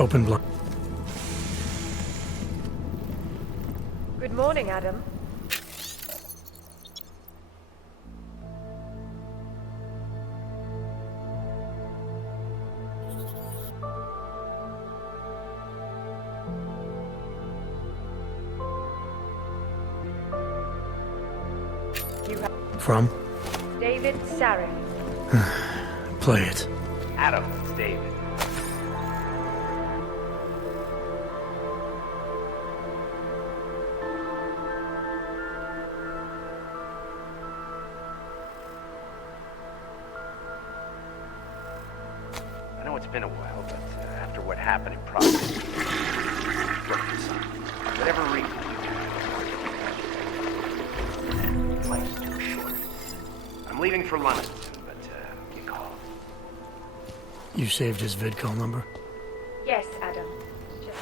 Open blind. Good morning, Adam. From? David Sarek. Play it. Adam, it's David. I know it's been a while, but after what happened in Prague, look, son, whatever reason, life's too short. I'm leaving for London soon, but you called. You saved his vidcall number? Yes, Adam. Just...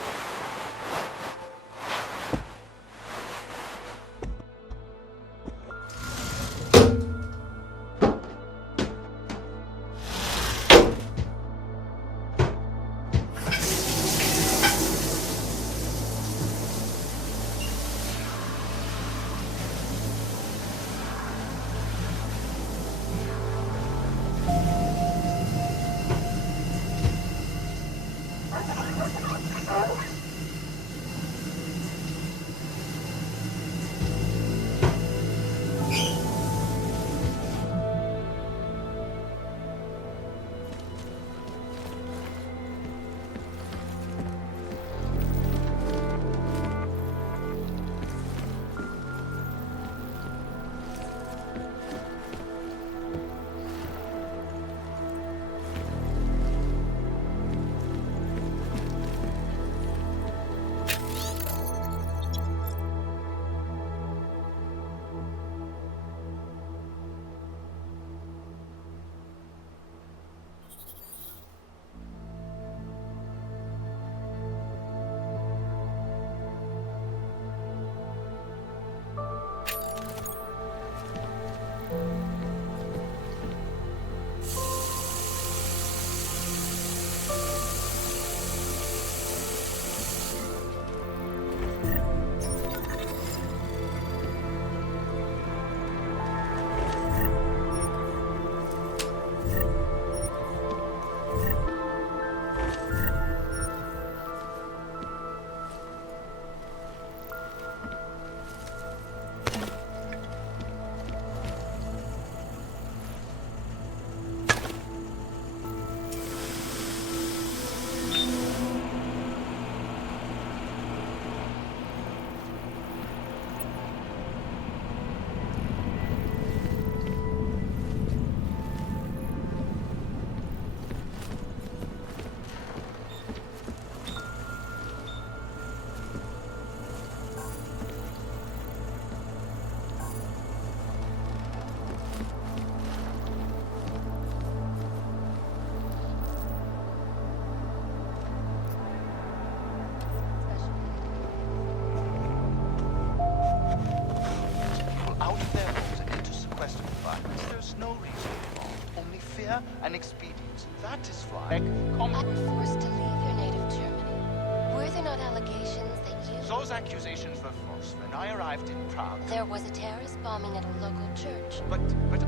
And expedience. That is why You were forced to leave your native Germany. Were there not allegations that you... those accusations were false. When I arrived in Prague, There was a terrorist bombing at a local church. but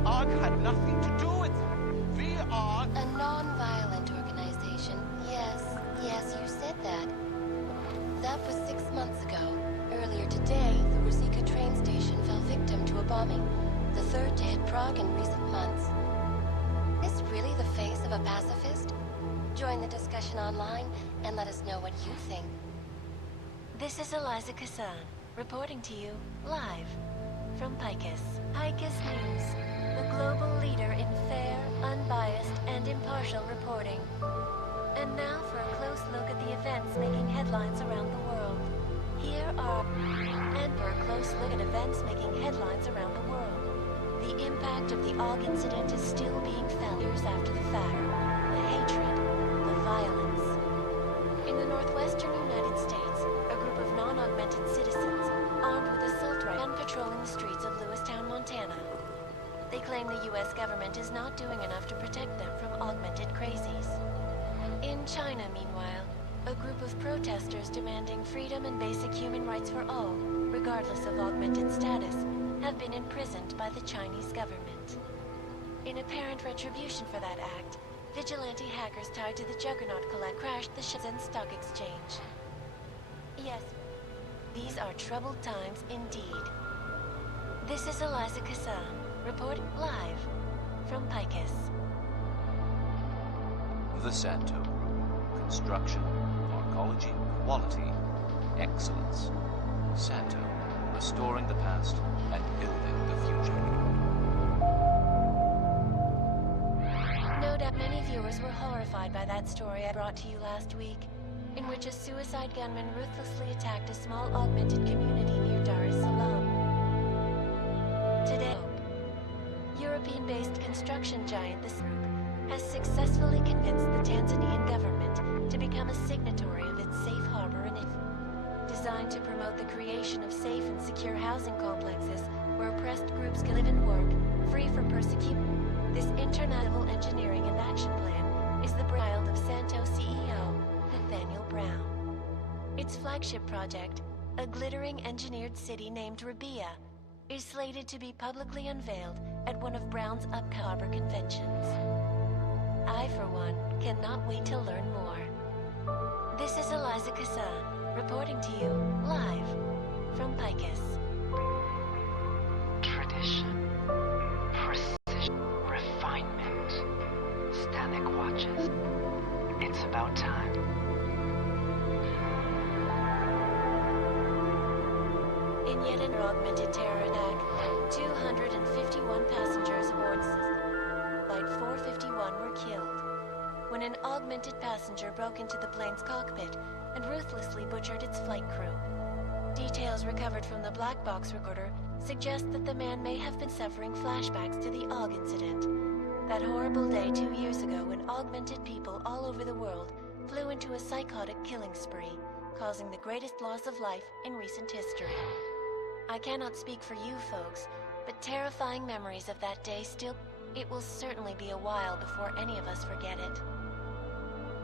ARG had nothing to do with it. We are... A non-violent organization. Yes, you said that. That was 6 months ago. Earlier today, the Ruzicka train station fell victim to a bombing. The third to hit Prague in recent months. Is really the face of a pacifist? Join the discussion online and let us know what you think. This is Eliza Kassan, reporting to you live from Picus. Picus News, the global leader in fair, unbiased, and impartial reporting. And now for a close look at the events making headlines around the world. And for a close look at events making headlines around the world. The impact of the AUG incident is still being felt years after the fact. The hatred, the violence. In the northwestern United States, a group of non-augmented citizens, armed with assault rifles, began patrolling the streets of Lewistown, Montana. They claim the U.S. government is not doing enough to protect them from augmented crazies. In China, meanwhile, A group of protesters demanding freedom and basic human rights for all, regardless of augmented status, have been imprisoned by the Chinese government. In apparent retribution for that act, vigilante hackers tied to the Juggernaut collect crashed the Shenzhen Stock Exchange. Yes, these are troubled times indeed. This is Eliza Kassan, reporting live from Picus. The Santo. Construction, arcology, quality, excellence. Santo. Restoring the past and building the future. No doubt many viewers were horrified by that story I brought to you last week, in which a suicide gunman ruthlessly attacked a small augmented community near Dar es Salaam. Today, European-based construction giant This Group has successfully convinced the Tanzanian government to become a signatory of its Safe Harbor Initiative, designed to promote the creation of safe and secure housing complexes where oppressed groups can live and work, free from persecution. This international engineering and action plan is the brainchild of Santo CEO Nathaniel Brown. Its flagship project, a glittering engineered city named Rabia, is slated to be publicly unveiled at one of Brown's upcoming conventions. I, for one, cannot wait to learn more. This is Eliza Kassan, reporting to you live from Picus. Tradition, precision, refinement. Stanek watches. It's about time. In yet an augmented terror attack, 251 passengers aboard Flight 451 were killed when an augmented passenger broke into the plane's cockpit and ruthlessly butchered its flight crew. Details recovered from the black box recorder suggest that the man may have been suffering flashbacks to the AUG incident. That horrible day 2 years ago when augmented people all over the world flew into a psychotic killing spree, causing the greatest loss of life in recent history. I cannot speak for you folks, but terrifying memories of that day still... It will certainly be a while before any of us forget it.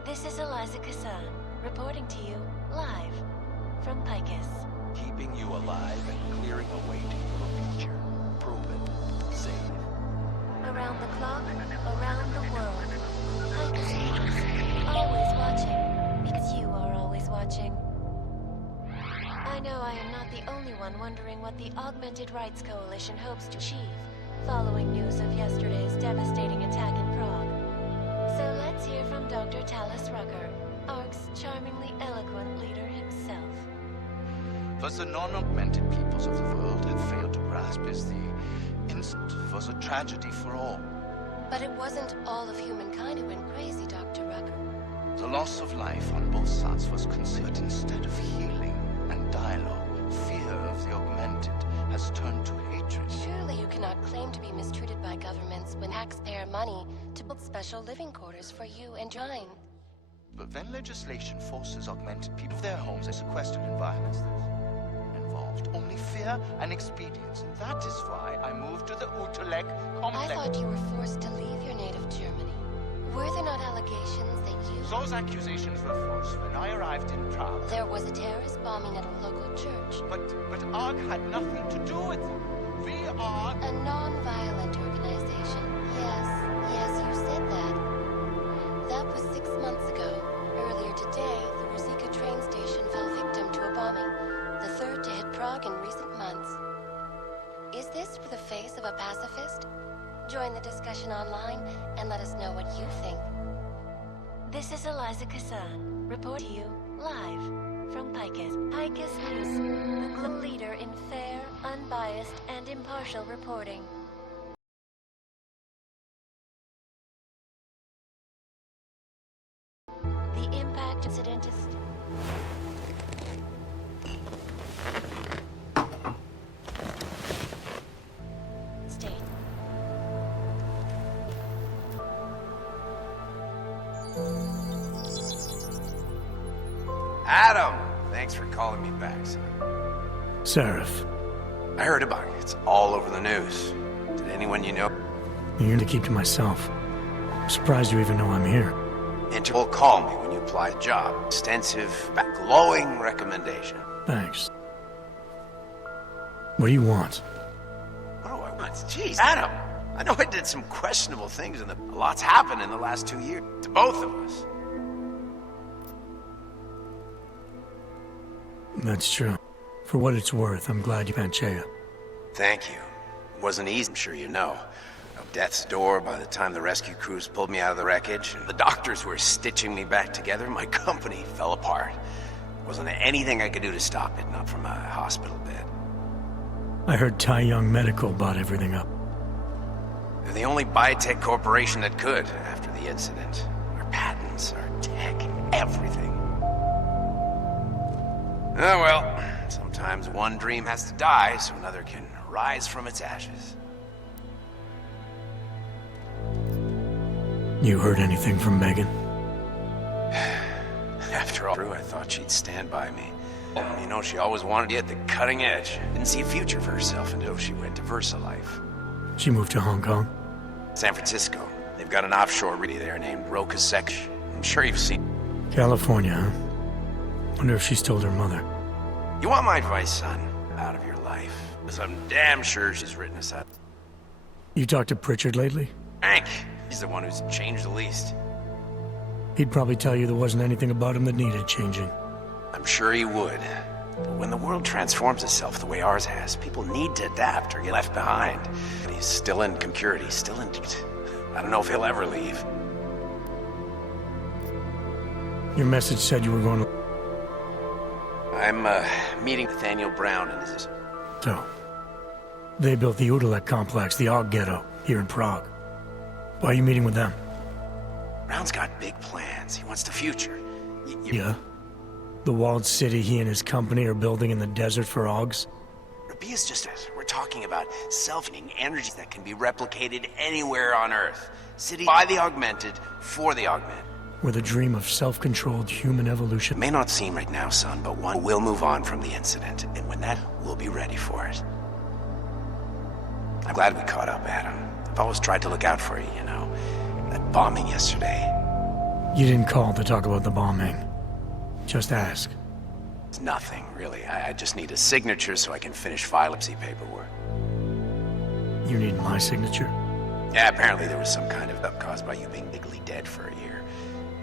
This is Eliza Kassan, reporting to you live from Picus. Keeping you alive and clearing a way to your future. Proven. Safe. Around the clock, around the world. Picus News. Always watching, because you are always watching. I know I am not the only one wondering what the Augmented Rights Coalition hopes to achieve, following news of yesterday's devastating attack in Prague. So let's hear from Dr. Talis Rucker, ARC's charmingly eloquent leader himself. What the non-augmented peoples of the world have failed to grasp is the instant was a tragedy for all. But it wasn't all of humankind who went crazy, Dr. Rucker. The loss of life on both sides was considered instead of healing and dialogue. Fear of the augmented has turned to hatred. Surely you cannot claim to be mistreated by governments when taxpayer money to build special living quarters for you and mine. But when legislation forces augmented people of their homes in sequestered environments, there's involved only fear and expedience. And that is why I moved to the Utrecht complex. I thought you were forced to leave your native Germany. Were there not allegations that you... Those accusations were false. When I arrived in Prague, There was a terrorist bombing at a local church. but ARC had nothing to do with it. We are... A non-violent organization. Yes, you said that. That was 6 months ago. Earlier today, the Ruzicka train station fell victim to a bombing, the third to hit Prague in recent months. Is this the face of a pacifist? Join the discussion online and let us know what you think. This is Eliza Kassan, reporting to you live from Picus. Picus News, the global leader in fair, unbiased, and impartial reporting. The impact incident is... State. Adam! Thanks for calling me back, son. Seraph, I heard about it. It's all over the news. Did anyone you know? you're to keep to myself. I'm surprised you even know I'm here. Interpol call me when you apply a job. Extensive, glowing recommendation. Thanks. What do you want? What do I want? Jeez, Adam! I know I did some questionable things and a lot's happened in the last 2 years. To both of us. That's true. For what it's worth, I'm glad you Panchea. Thank you. It wasn't easy, I'm sure you know. Death's door by the time the rescue crews pulled me out of the wreckage. And the doctors were stitching me back together. My company fell apart. Wasn't anything I could do to stop it, not from a hospital bed. I heard Tai Young Medical bought everything up. They're the only biotech corporation that could after the incident. Our patents, our tech, everything. Oh well, sometimes one dream has to die so another can rise from its ashes. You heard anything from Megan? After all, I thought she'd stand by me. You know, she always wanted to be at the cutting edge. Didn't see a future for herself until she went to VersaLife. She moved to Hong Kong? San Francisco. They've got an offshore really there named Rokasek. I'm sure you've seen. California, huh? Wonder if she's told her mother. You want my advice, son? Out of your life. Because I'm damn sure she's written us out. You talked to Pritchard lately? Hank. He's the one who's changed the least. He'd probably tell you there wasn't anything about him that needed changing. I'm sure he would. But when the world transforms itself the way ours has, people need to adapt or get left behind. And he's still in security, still in... I don't know if he'll ever leave. Your message said you were going to... I'm, meeting Nathaniel Brown and his... So, they built the Udalek complex, the Og Ghetto, here in Prague. Why are you meeting with them? Brown's got big plans. He wants the future. Yeah? The walled city he and his company are building in the desert for Ogs? Rabia's just... We're talking about self-healing energies that can be replicated anywhere on Earth. City by the augmented, for the augmented. With a dream of self-controlled human evolution. It may not seem right now, son, but one will move on from the incident. And when that, we'll be ready for it. I'm glad we caught up, Adam. I've always tried to look out for you, you know. That bombing yesterday. You didn't call to talk about the bombing. Just ask. It's nothing, really. I just need a signature so I can finish filing paperwork. You need my signature? Yeah, apparently there was some kind of up caused by you being legally dead for a year.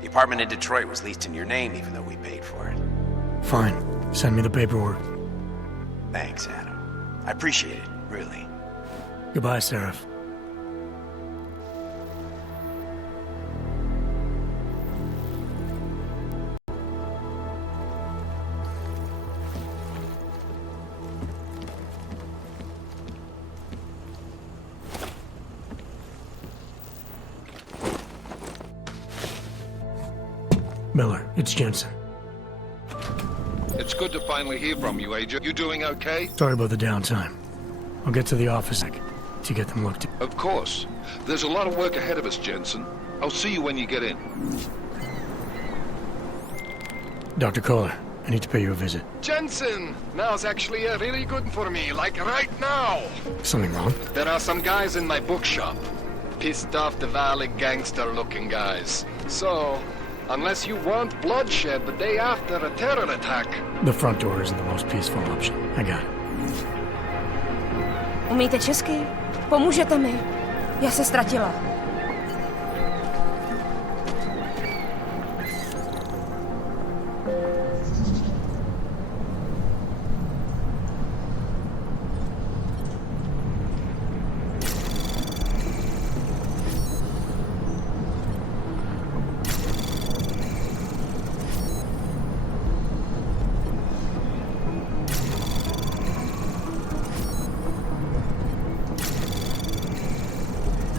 The apartment in Detroit was leased in your name, even though we paid for it. Fine. Send me the paperwork. Thanks, Adam. I appreciate it, really. Goodbye, Seraph. Miller, it's Jensen. It's good to finally hear from you, Agent. You doing okay? Sorry about the downtime. I'll get to the office to get them looked at. Of course. There's a lot of work ahead of us, Jensen. I'll see you when you get in. Dr. Kohler, I need to pay you a visit. Jensen! Now's actually really good for me, like right now! Something wrong? There are some guys in my bookshop. Pissed off the Valley gangster-looking guys. So, unless you want bloodshed the day after a terror attack... The front door isn't the most peaceful option. I got it. Umíte česky? Pomůžete mi? Já se ztratila.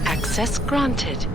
Access granted.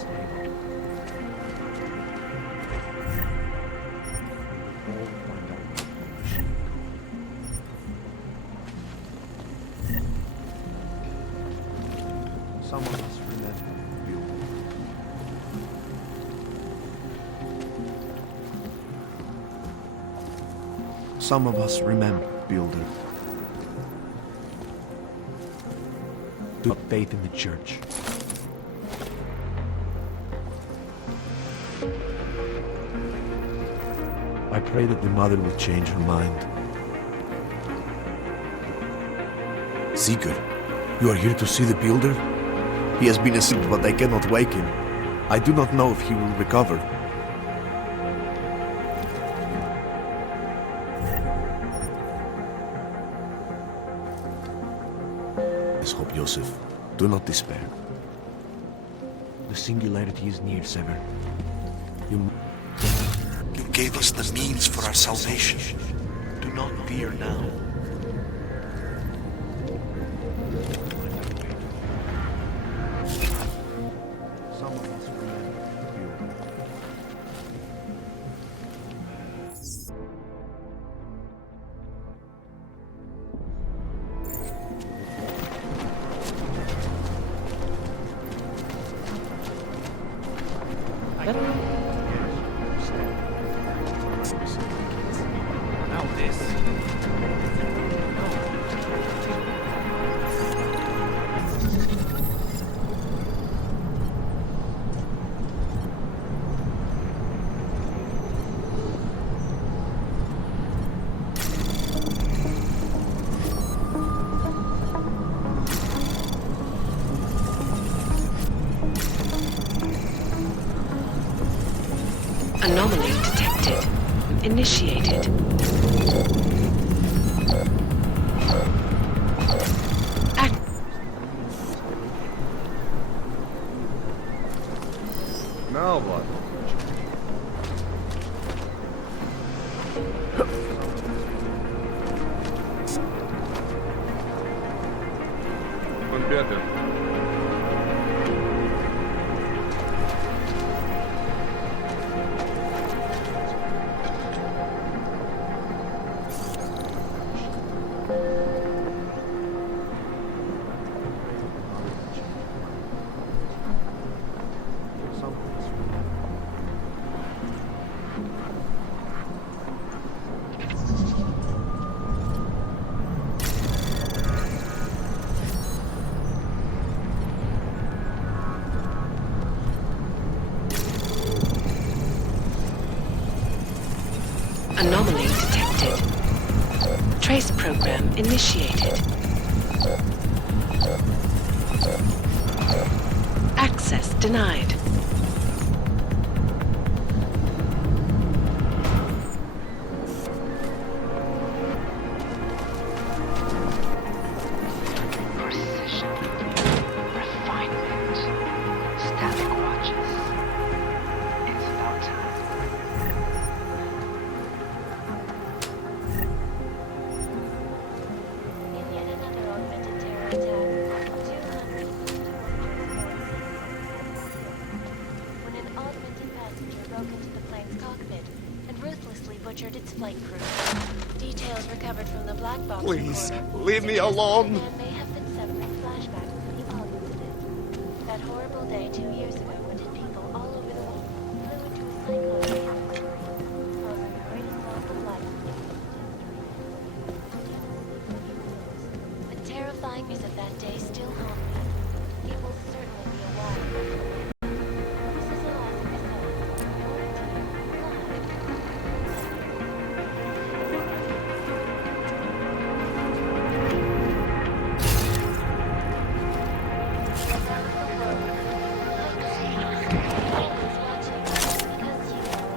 trust Ava. We'll all find out where she goes. Some of us remember building. Some of us remember building. Do faith in the church. I pray that the mother will change her mind. Seeker, you are here to see the builder? He has been asleep, but I cannot wake him. I do not know if he will recover. Let's hope, Joseph. Do not despair. The singularity is near, Sever. You Gave us the means for our salvation. do not fear now. Some of us remember building. Now this. Anomaly detected. Initiated. Now what? One better. Some of us remember. Anomaly detected. Trace program initiated. Access denied. Precision. Refinement. Static watches. It's about time. In yet another augmented terror attack, 200 when an augmented passenger broke into the plane's cockpit and ruthlessly butchered its flight crew. Details recovered from the black box Please, recorder leave me suggest alone. that the man may have been suffering flashbacks from the Og incident. That horrible day 2 years ago when people all over the world flew into a cyclone causing the greatest loss of life in the terrifying news of that day still haunt me. It will certainly be a while before this is Eliza Cassell, your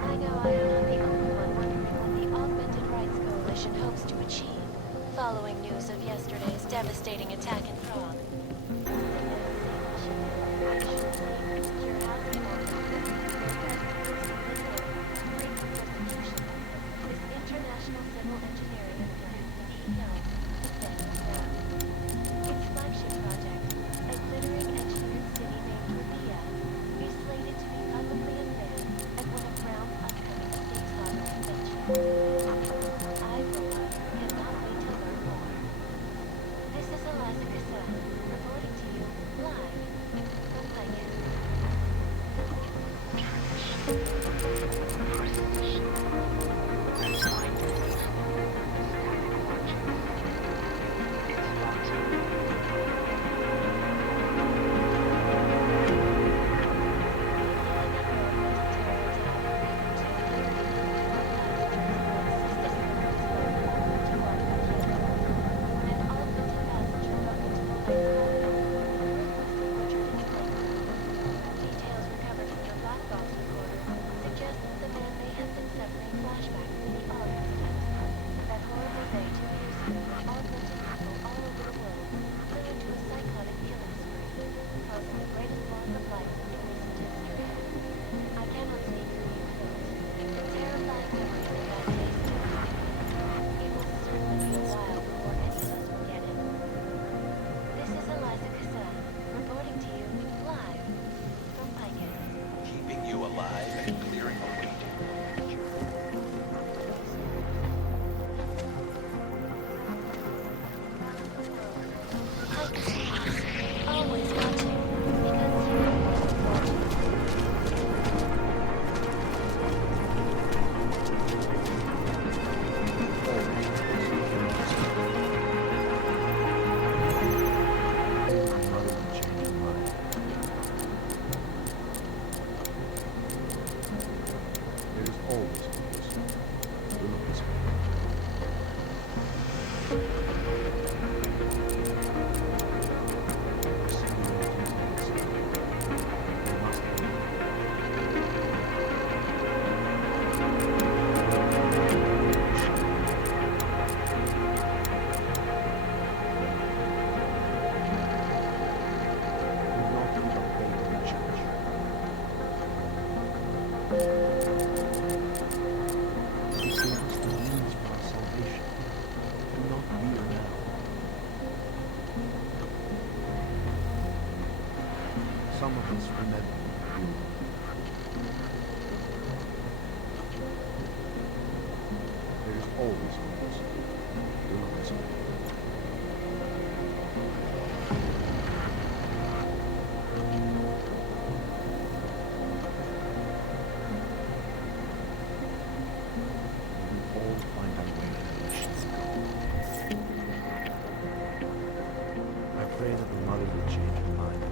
I know I am not the only one wondering what the Augmented Rights Coalition hopes to achieve following news of yesterday's devastating attack in Prague. This international civil engineering firm, its flagship project, a glittering and flashback to the Og incident. That horrible day 2 years ago when augmented people all over the world flew into a psychotic killing spree, causing the greatest loss of life in recent history. I cannot speak for you, Phyllis. The terrifying memory of that day still haunts me. It will certainly be a while before any of us forget it. This is Eliza Cassell, reporting to you live from Pikehead. Keeping you alive and clearing a way to your future. Always watching, because you are watching. There is always hope, Yusuf. Do not despair. Some of us remember. There is always hope. Do not despair. We will all find our way to the mission's goal. I pray that the mother will change her mind.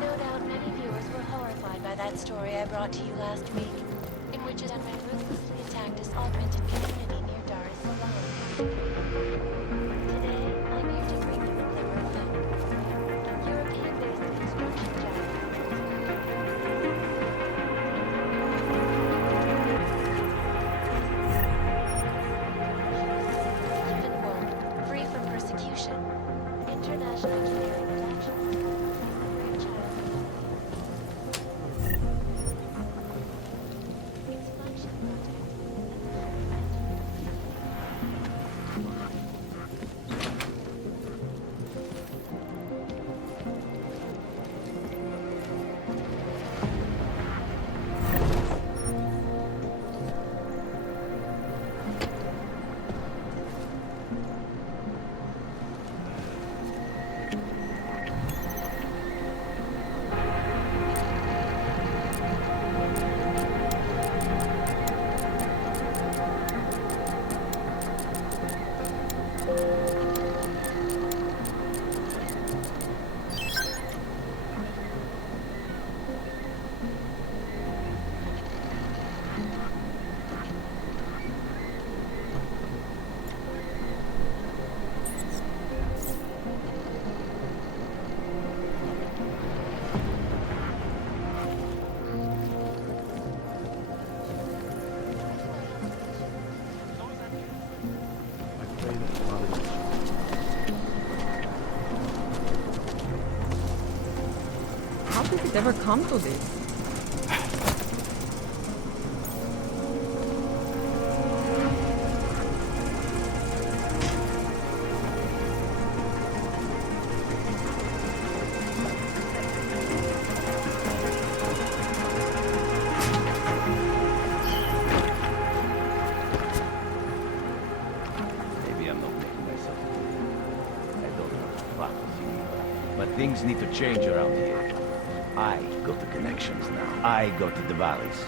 No doubt many viewers were horrified by that story I brought to you last week, in which a gunman ruthlessly attacked this augmented community near Dar es Salaam. Today, I'm here to bring you a glimmer of hope. European-based construction giants even world free from persecution. International engineering connections. Free of child. Expulsion project. How did it ever come to this? But things need to change around here. I got the connections now. I go to the valleys.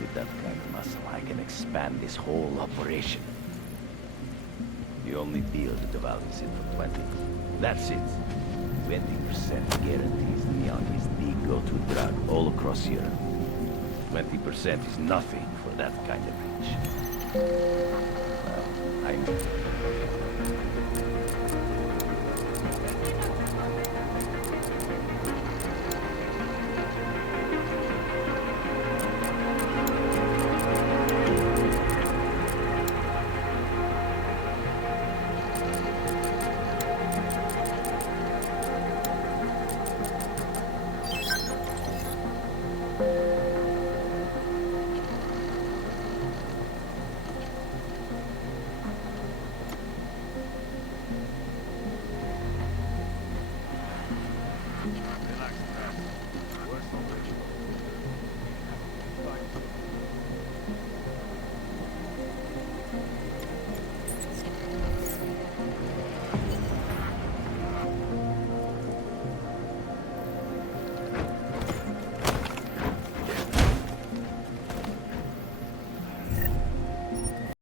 With that kind of muscle, I can expand this whole operation. The only deal that the valleys in for 20. That's it. 20% guarantees Neon is the go-to drug all across Europe. 20% is nothing for that kind of reach.